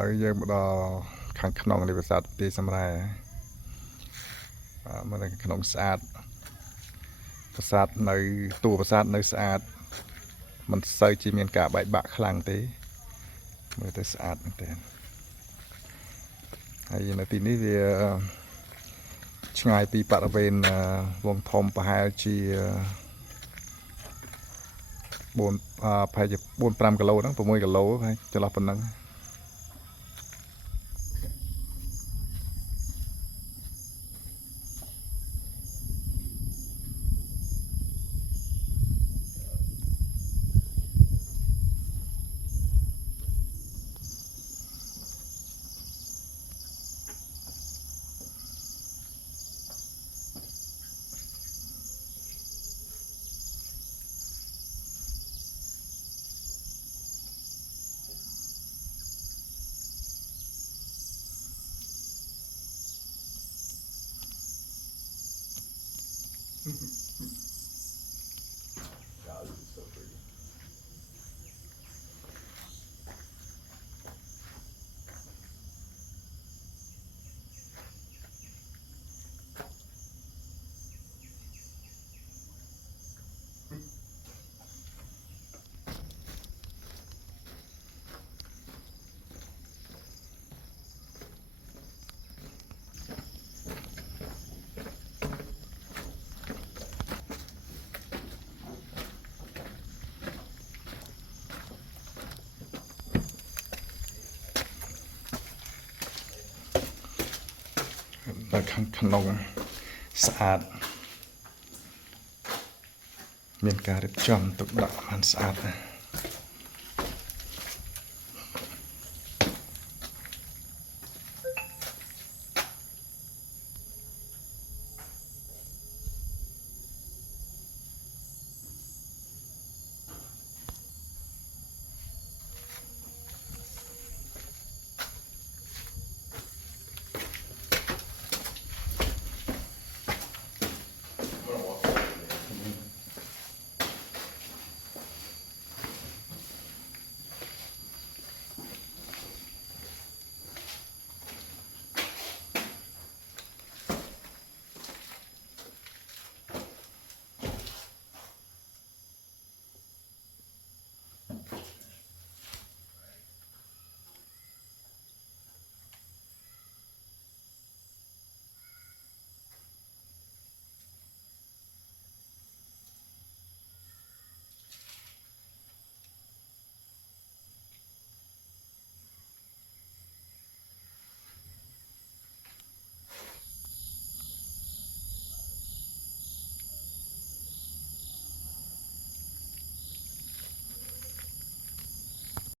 ឡើយយើងមកដល់ខាងក្នុងនៃប្រាសាទទីសំរែមើលនៅក្នុងស្អាតប្រាសាទនៅតួប្រាសាទនៅស្អាតមិនសូវជាមានការបែកបាក់ខ្លាំងទេមើលទៅស្អាតមែនទែនហើយនៅទីនេះវាឆ្ងាយពីបរិវេណវងធំប្រហែលជាប្រហែលជា 4-5 គីឡូហ្នឹង 6 គីឡូហើយចន្លោះប៉ុណ្ណឹងនៅខាងក្នុងស្អាតមានការរៀបចំទុកដាក់បានស្អាតណាស់